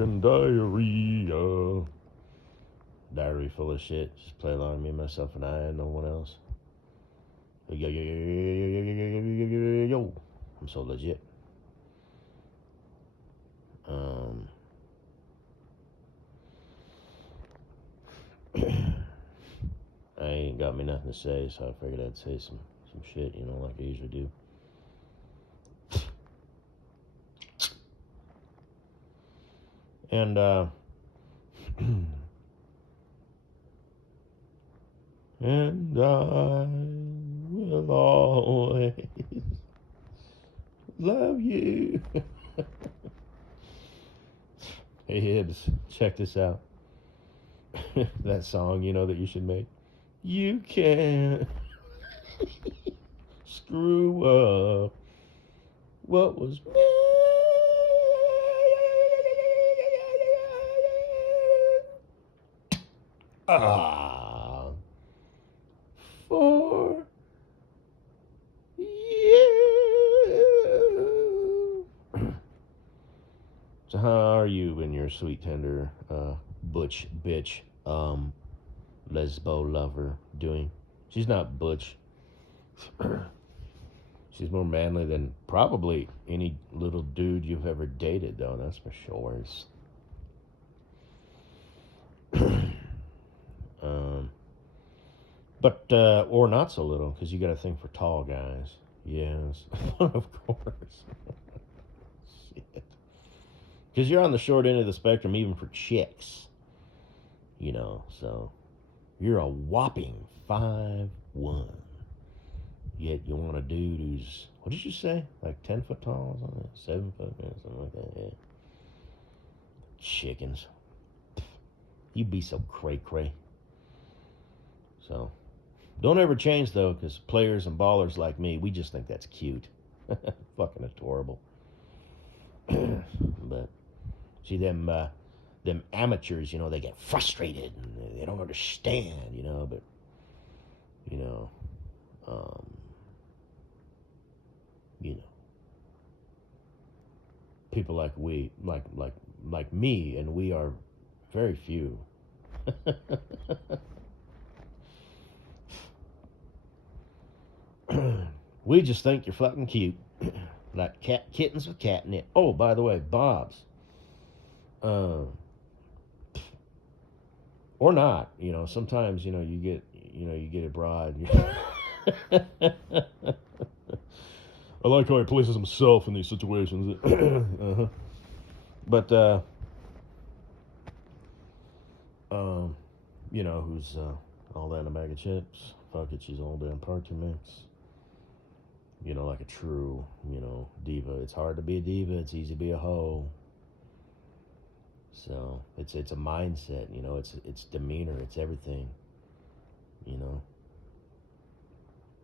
fucking diarrhea. Diary full of shit. Just play along, me, myself, and I, and no one else. Yo, yo, yo, yo, yo, yo, yo, yo, yo, yo, yo. I'm so legit. I ain't got me nothing to say, so I figured I'd say some shit, you know, like I usually do. And, and I will always love you. Hey, Hibbs, check this out. That song, you know, that you should make. You can't screw up what was me. For you. So how are you and your sweet, tender, butch bitch, lesbo lover doing? She's not butch. She's more manly than probably any little dude you've ever dated, though, that's for sure. But, or not so little, because you got a thing for tall guys. Yes, of course. Shit. Because you're on the short end of the spectrum, even for chicks. You know, so you're a whopping 5'1". Yet you want a dude who's, what did you say? Like 10 foot tall or something? 7 foot, something like that, yeah. Chickens. You'd be so cray-cray. So, don't ever change, though, because players and ballers like me, we just think that's cute. Fucking adorable. But, see, them amateurs, you know, they get frustrated and they don't understand, you know, but, you know, people like we, like me, and we are very few. We just think you're fucking cute. Like kittens with catnip. Oh, by the way, Bob's. Or not, you know, sometimes, you know, you get a broad. I like how he places himself in these situations. Uh-huh. But, you know, who's all that in a bag of chips? Fuck it, she's all damn party mix. You know, like a true, you know, diva. It's hard to be a diva. It's easy to be a hoe. So it's a mindset. You know, it's demeanor. It's everything. You know.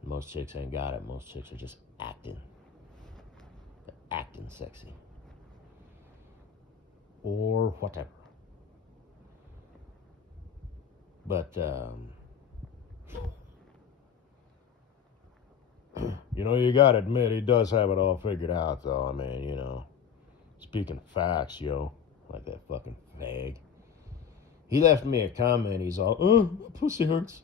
Most chicks ain't got it. Most chicks are just acting. They're acting sexy. Or whatever. But, you know, you gotta admit, he does have it all figured out, though. I mean, you know, speaking facts, yo, like that fucking fag. He left me a comment, he's all, oh, my pussy hurts.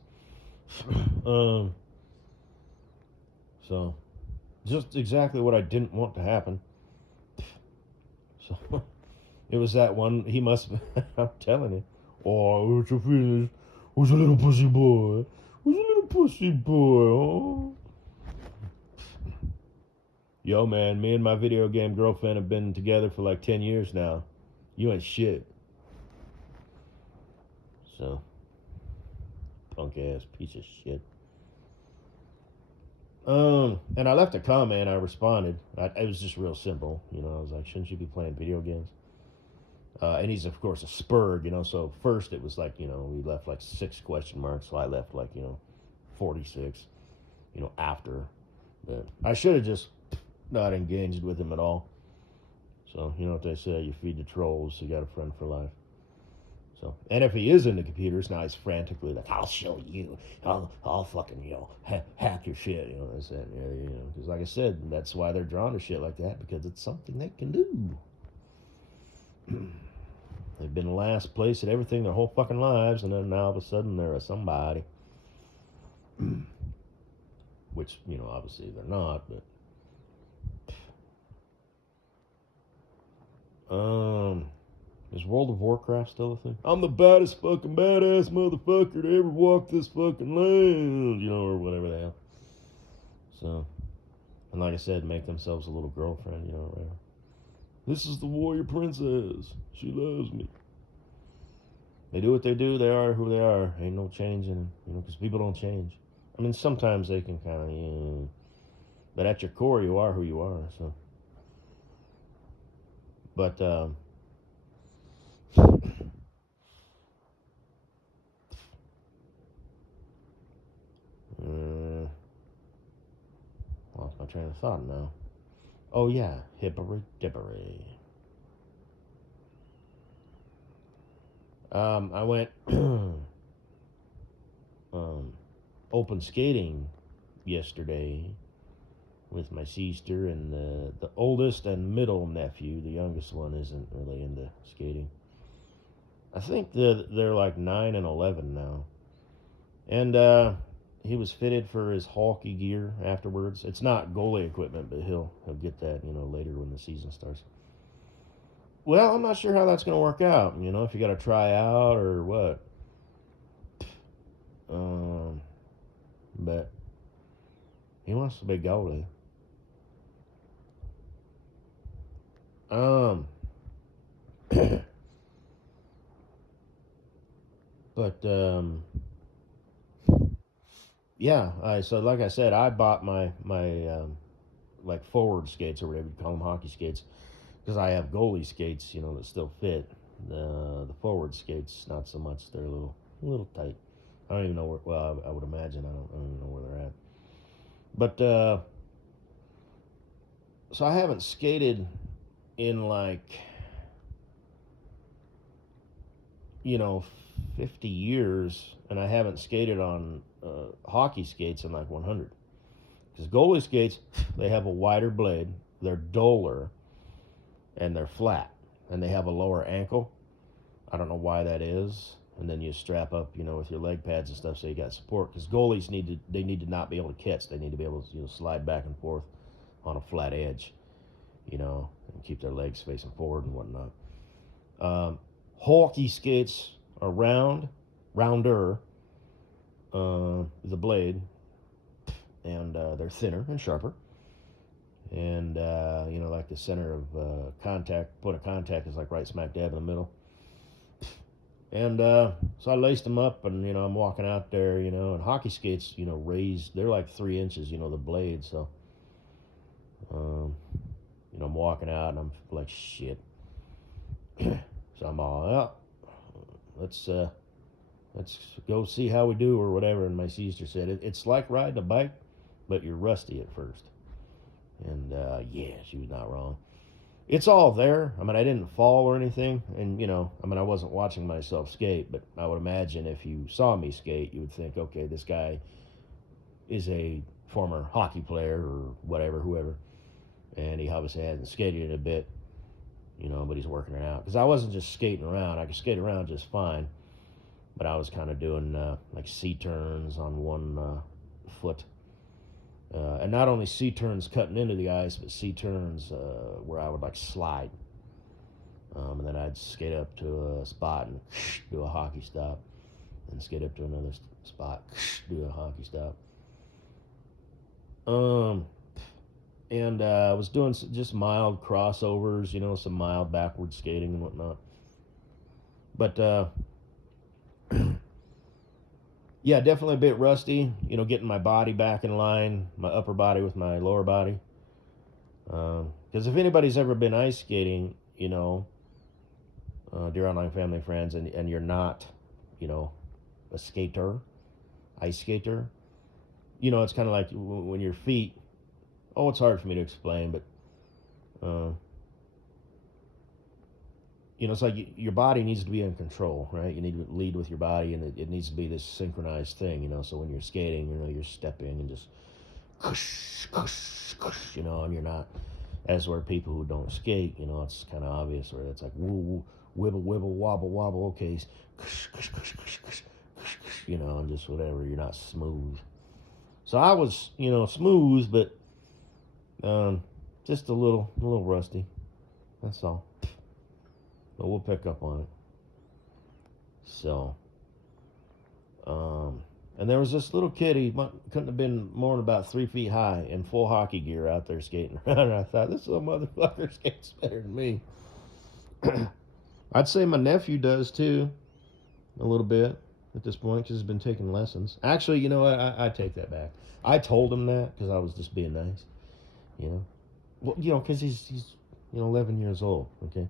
So, just exactly what I didn't want to happen. So, it was that one, he must, I'm telling you. Oh, what's your feelings? Who's a little pussy boy? Who's a little pussy boy? Oh. Yo, man, me and my video game girlfriend have been together for like 10 years now. You ain't shit. So, punk ass piece of shit. And I left a comment, I responded. It was just real simple. You know, I was like, shouldn't you be playing video games? And he's, of course, a spurg, you know, so first it was like, you know, we left like 6 question marks, so I left like, you know, 46, you know, after. But I should have just not engaged with him at all. So, you know what they say, you feed the trolls, you got a friend for life. So, and if he is into computers, now he's frantically like, I'll show you, I'll fucking, you know, hack your shit, you know what I said, yeah, you know, because like I said, that's why they're drawn to shit like that, because it's something they can do. They've been last place at everything their whole fucking lives, and then now all of a sudden they're a somebody. Which, obviously they're not, but... Is World of Warcraft still a thing? I'm the baddest fucking badass motherfucker to ever walk this fucking land, or whatever the hell. So, and like I said, make themselves a little girlfriend, whatever. This is the warrior princess. She loves me. They do what they do. They are who they are. Ain't no changing, because people don't change. I mean, sometimes they can kind of, but at your core, you are who you are, so. But, lost my train of thought now. Oh, yeah, hippery-dippery. I went open skating yesterday with my sister and the oldest and middle nephew. The youngest one isn't really into skating. I think they're like 9 and 11 now. And he was fitted for his hockey gear afterwards. It's not goalie equipment, but he'll get that, later when the season starts. Well, I'm not sure how that's going to work out, if you got to try out or what. But he wants to be goalie. But yeah. So like I said, I bought my like forward skates or whatever you call them, hockey skates, because I have goalie skates, that still fit. The forward skates, not so much. They're a little tight. I don't even know where. Well, I would imagine I don't even know where they're at. But so I haven't skated in like 50 years, and I haven't skated on hockey skates in like 100. Because goalie skates, they have a wider blade, they're duller, and they're flat, and they have a lower ankle. I don't know why that is. And then you strap up, with your leg pads and stuff, so you got support. Because goalies need to not be able to catch. They need to be able to slide back and forth on a flat edge, and keep their legs facing forward and whatnot. Hockey skates are rounder, the blade, and they're thinner and sharper. And, like the center of point of contact is like right smack dab in the middle. And so I laced them up, and, I'm walking out there, and hockey skates, raised, they're like 3 inches, the blade. So, I'm walking out, and I'm like, shit. So I'm all, well, let's go see how we do or whatever. And my sister said, it's like riding a bike, but you're rusty at first. And, yeah, she was not wrong. It's all there. I mean, I didn't fall or anything. And, I wasn't watching myself skate, but I would imagine if you saw me skate, you would think, okay, this guy is a former hockey player or whatever, whoever. And he obviously hasn't skated in a bit, but he's working it out. Because I wasn't just skating around. I could skate around just fine. But I was kind of doing, like, C-turns on one foot. And not only C-turns cutting into the ice, but C-turns where I would, like, slide. And then I'd skate up to a spot and do a hockey stop. And skate up to another spot, do a hockey stop. And I was doing just mild crossovers, some mild backward skating and whatnot. But, yeah, definitely a bit rusty, getting my body back in line, my upper body with my lower body. Because if anybody's ever been ice skating, dear online family friends, and you're not, a skater, ice skater, it's kind of like when your feet, it's hard for me to explain, but, it's like your body needs to be in control, right? You need to lead with your body, and it needs to be this synchronized thing, so when you're skating, you're stepping and just, and you're not As where people who don't skate, it's kind of obvious where it's like woo woo, wibble wibble, wobble wobble. Okay, and just whatever. You're not smooth. So I was, smooth, but just a little rusty. That's all. But we'll pick up on it. So, and there was this little kid. He couldn't have been more than about 3 feet high in full hockey gear out there skating around. And I thought, this little motherfucker skates better than me. I'd say my nephew does too, a little bit at this point because he's been taking lessons. Actually, you know what? I take that back. I told him that because I was just being nice, Well, because he's 11 years old. Okay.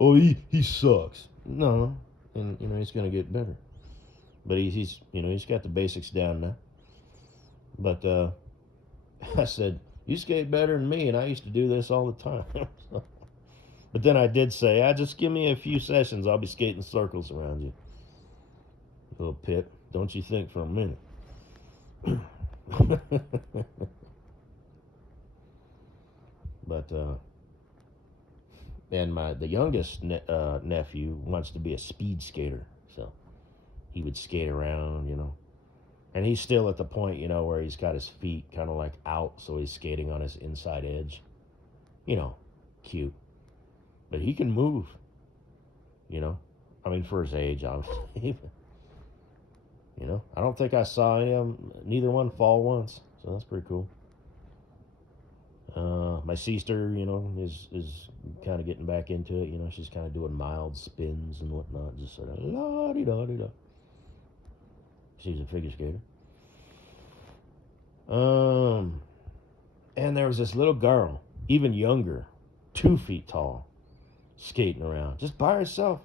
Oh, he sucks. No, and he's gonna get better. But he's got the basics down now. But I said, you skate better than me, and I used to do this all the time. But then I did say, just give me a few sessions, I'll be skating circles around you. Little pit, don't you think for a minute. But and the youngest nephew wants to be a speed skater, so he would skate around, and he's still at the point, where he's got his feet kind of like out, so he's skating on his inside edge, cute, but he can move, I mean, for his age, obviously. I don't think I saw neither one fall once, so that's pretty cool. My sister, is kind of getting back into it. She's kind of doing mild spins and whatnot, just sort of la-di-da-di-da. She's a figure skater. And there was this little girl, even younger, 2 feet tall, skating around just by herself.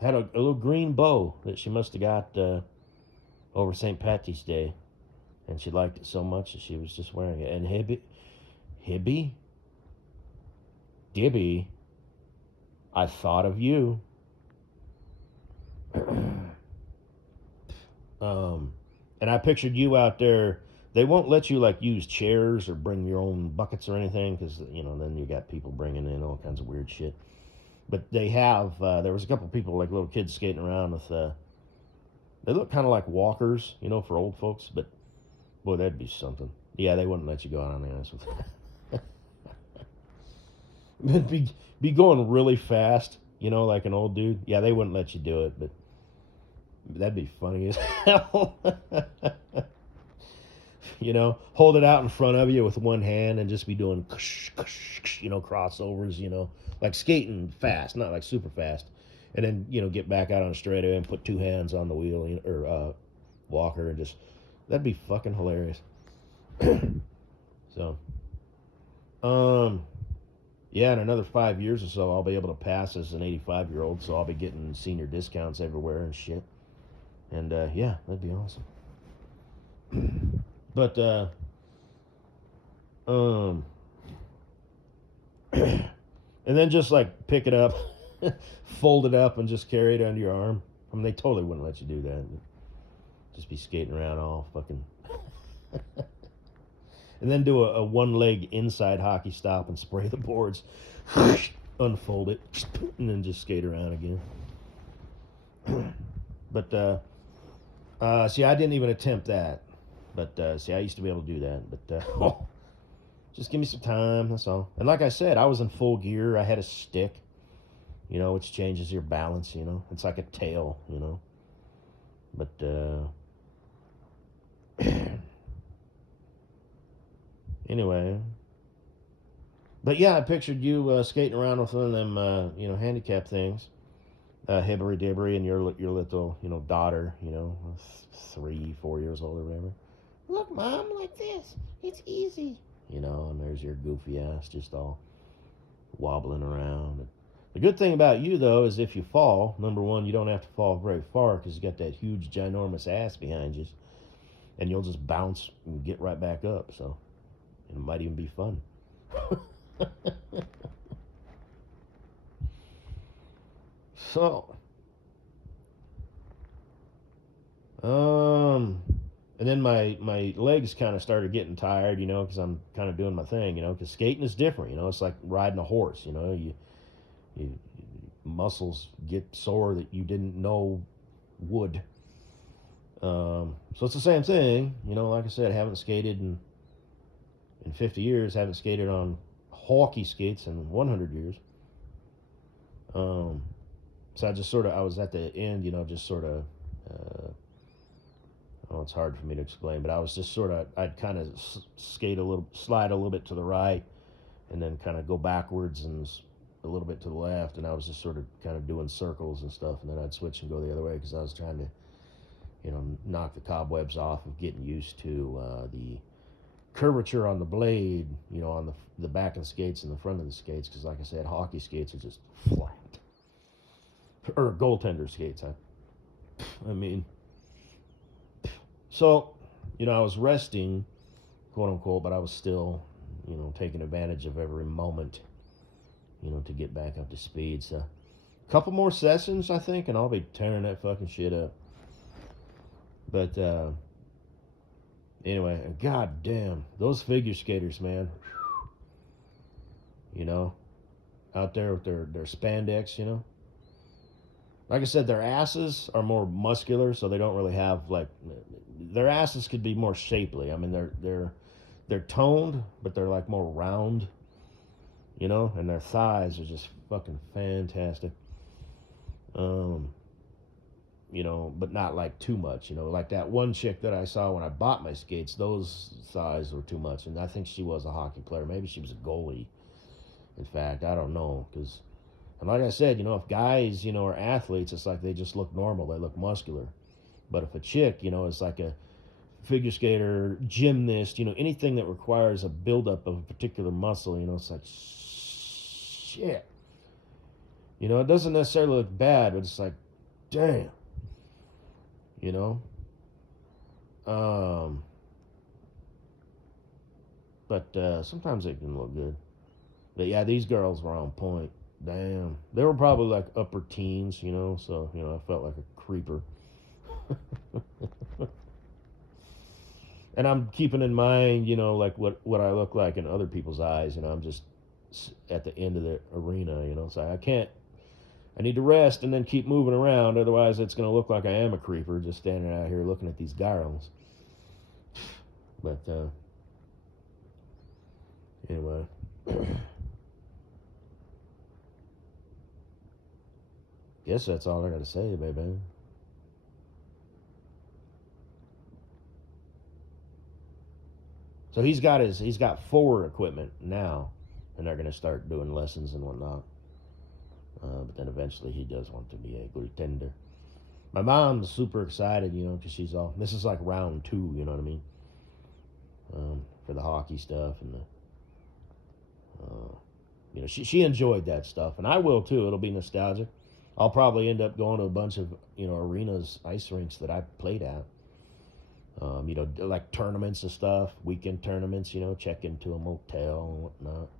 Had a little green bow that she must have got over St. Patty's Day, and she liked it so much that she was just wearing it. And Dibby, I thought of you. And I pictured you out there. They won't let you use chairs or bring your own buckets or anything because then you got people bringing in all kinds of weird shit. But they have. There was a couple people little kids skating around with. They look kind of like walkers, for old folks. But boy, that'd be something. Yeah, they wouldn't let you go out on the ice with that. It'd be going really fast, like an old dude. Yeah, they wouldn't let you do it, but that'd be funny as hell. Hold it out in front of you with one hand and just be doing, crossovers, like skating fast, not like super fast. And then, get back out on a straightaway and put two hands on the wheel or walker and that'd be fucking hilarious. So, yeah, in another 5 years or so, I'll be able to pass as an 85-year-old, so I'll be getting senior discounts everywhere and shit. And, yeah, that'd be awesome. But, and then just, pick it up, fold it up, and just carry it under your arm. I mean, they totally wouldn't let you do that. Just be skating around all fucking... And then do a one-leg inside hockey stop and spray the boards. Unfold it. And then just skate around again. But, see, I didn't even attempt that. But, see, I used to be able to do that. But, just give me some time, that's all. And like I said, I was in full gear. I had a stick, which changes your balance, It's like a tail, But, anyway. But yeah, I pictured you skating around with one of them, handicap things. Hibbery dibbery, and your little, daughter, 3, 4 years old or whatever. Look, Mom, like this. It's easy. And there's your goofy ass just all wobbling around. The good thing about you, though, is if you fall, number one, you don't have to fall very far because you got that huge, ginormous ass behind you. And you'll just bounce and get right back up, so... It might even be fun. So, And then my legs kind of started getting tired, you know, because I'm kind of doing my thing, you know, because skating is different, you know. It's like riding a horse, you know. You muscles get sore that you didn't know would. So it's the same thing, you know. Like I said, I haven't skated in 50 years. Haven't skated on hockey skates in 100 years. Um, so I was at the end, you know, just sort of. Oh, it's hard for me to explain, but I was just sort of, I'd kind of slide a little bit to the right, and then kind of go backwards and a little bit to the left, and I was just sort of kind of doing circles and stuff, and then I'd switch and go the other way because I was trying to, you know, knock the cobwebs off of getting used to the curvature on the blade, you know, on the back of the skates and the front of the skates, because like I said, hockey skates are just flat, or goaltender skates. I mean. So, you know, I was resting, quote unquote, but I was still, you know, taking advantage of every moment, you know, to get back up to speed. So, a couple more sessions, I think, and I'll be tearing that fucking shit up. But, anyway, god damn, those figure skaters, man. You know, out there with their spandex, you know. Like I said, their asses are more muscular, so they don't really have like their asses could be more shapely. I mean, they're toned, but they're like more round, you know. And their thighs are just fucking fantastic. You know, but not like too much, you know. Like that one chick that I saw when I bought my skates, those thighs were too much, and I think she was a hockey player. Maybe she was a goalie. In fact, I don't know, because. And like I said, you know, if guys, you know, are athletes, it's like they just look normal. They look muscular. But if a chick, you know, is like a figure skater, gymnast, you know, anything that requires a buildup of a particular muscle, you know, it's like, shit. You know, it doesn't necessarily look bad, but it's like, damn. You know? But sometimes it can look good. But yeah, these girls were on point. Damn. They were probably like upper teens, you know, so, you know, I felt like a creeper. And I'm keeping in mind, you know, like what I look like in other people's eyes, you know, I'm just at the end of the arena, you know, so I need to rest and then keep moving around, otherwise it's going to look like I am a creeper just standing out here looking at these girls. But, anyway. Guess that's all I gotta say, baby. So he's got 4 equipment now, and they're gonna start doing lessons and whatnot. But then eventually he does want to be a goaltender. My mom's super excited, you know, because she's all. This is like round 2, you know what I mean? For the hockey stuff and you know, she enjoyed that stuff, and I will too. It'll be nostalgic. I'll probably end up going to a bunch of, you know, arenas, ice rinks that I played at. You know, like tournaments and stuff, weekend tournaments, you know, check into a motel and whatnot.